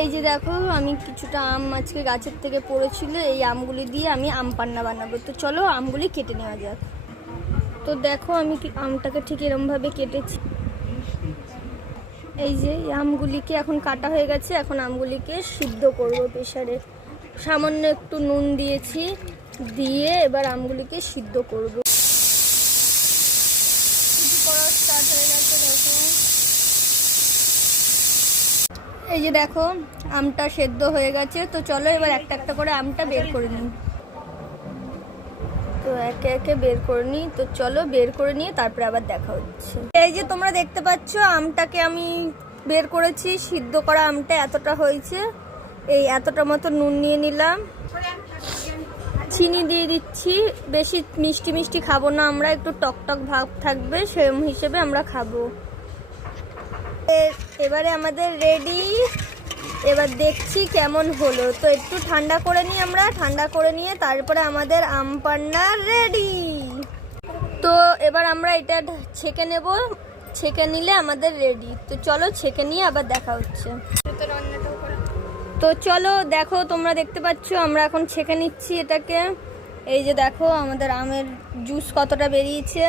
এই যে দেখো, আমি কিছুটা আম আজকে গাছের থেকে পড়েছিল, এই আমগুলি দিয়ে আমি আম পান্না বানাবো। তো চলো আমগুলি কেটে নেওয়া যাক। তো দেখো আমি আমটাকে ঠিক এরমভাবে কেটেছি। এই যে আমগুলিকে এখন কাটা হয়ে গেছে, এখন আমগুলিকে সিদ্ধ করব প্রেশারে সামান্য একটু নুন দিয়েছি, দিয়ে এবার আমগুলিকে সিদ্ধ করব। করা স্টার্ট হয়ে গেছে দেখো এই যে দেখো, আমটা সেদ্ধ হয়ে গেছে। তো চলো এবার একটা একটা করে আমটা বের করে নিই। তো একে একে বের করে নিই। তো চলো বের করে নিয়ে তারপরে আবার দেখা হচ্ছে। এই যে তোমরা দেখতে পাচ্ছ, আমটাকে আমি বের করেছি। সিদ্ধ করা আমটা এতটা হয়েছে। এই এতটা মতো নুন নিয়ে নিলাম। চিনি দিয়ে দিচ্ছি। বেশি মিষ্টি মিষ্টি খাব না আমরা, একটু টক টক ভাব থাকবে, সেরম হিসেবে আমরা খাব। এবারে আমাদের রেডি এবার দেখছি কেমন হলো। তো একটু ঠান্ডা করে নিই আমরা, ঠান্ডা করে নিয়ে তারপরে আমাদের আম পান্না রেডি তো এবার আমরা এটা ছেঁকে নেব। ছেঁকে নিলে আমাদের রেডি তো চলো ছেঁকে নিয়ে আবার দেখা হচ্ছে। তো চলো দেখো, তোমরা দেখতে পাচ্ছ, আমরা এখন ছেঁকে নিচ্ছি এটাকে। এই যে দেখো, আমাদের আমের জুস কতটা বেরিয়েছে।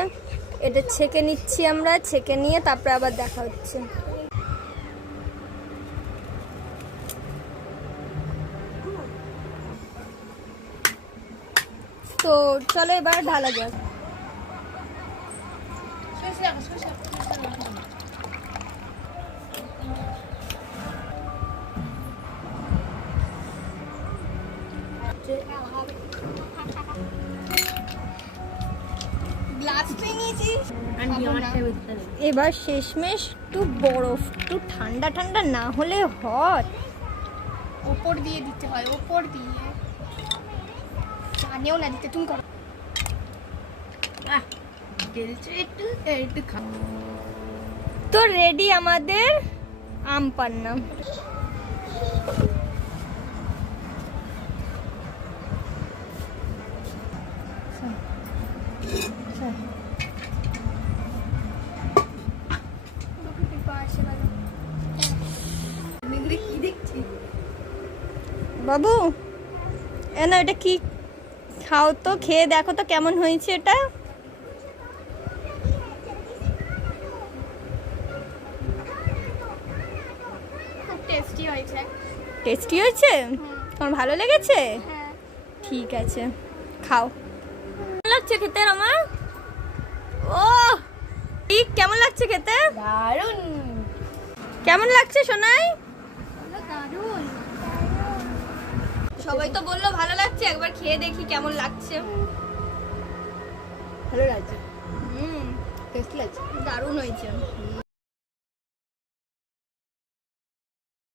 এটা ছেঁকে নিচ্ছি আমরা, ছেঁকে নিয়ে তারপরে আবার দেখা হচ্ছে। তো চলো এবার ঢালা যাক। এবার শেষমেশ একটু বরফ একটু ঠান্ডা ঠান্ডা না হলে হট ওপর দিয়ে দিতে হয় ওপর দিয়ে। জানেও না দিতে তুমি করো একটু একটু খা তো রেডি আমাদের আম পান্না বাবু, এ না এটা কি? খাও তো খেয়ে দেখো তো কেমন হয়েছে এটা। টেস্টি হয়েছে। টেস্টি হয়েছে? তোমার ভালো লেগেছে? হ্যাঁ। ঠিক আছে খাও। কেমন লাগছে খেতে আমার? ও ঠিক কেমন লাগছে খেতে? দারুণ। কেমন লাগছে সোনাই দারুণ সবাই তো বলল ভালো লাগছে একবার খেয়ে দেখি কেমন লাগছে। ভালো লাগছে? হুম। টেস্ট লাগছে? দারুণ হয়েছে।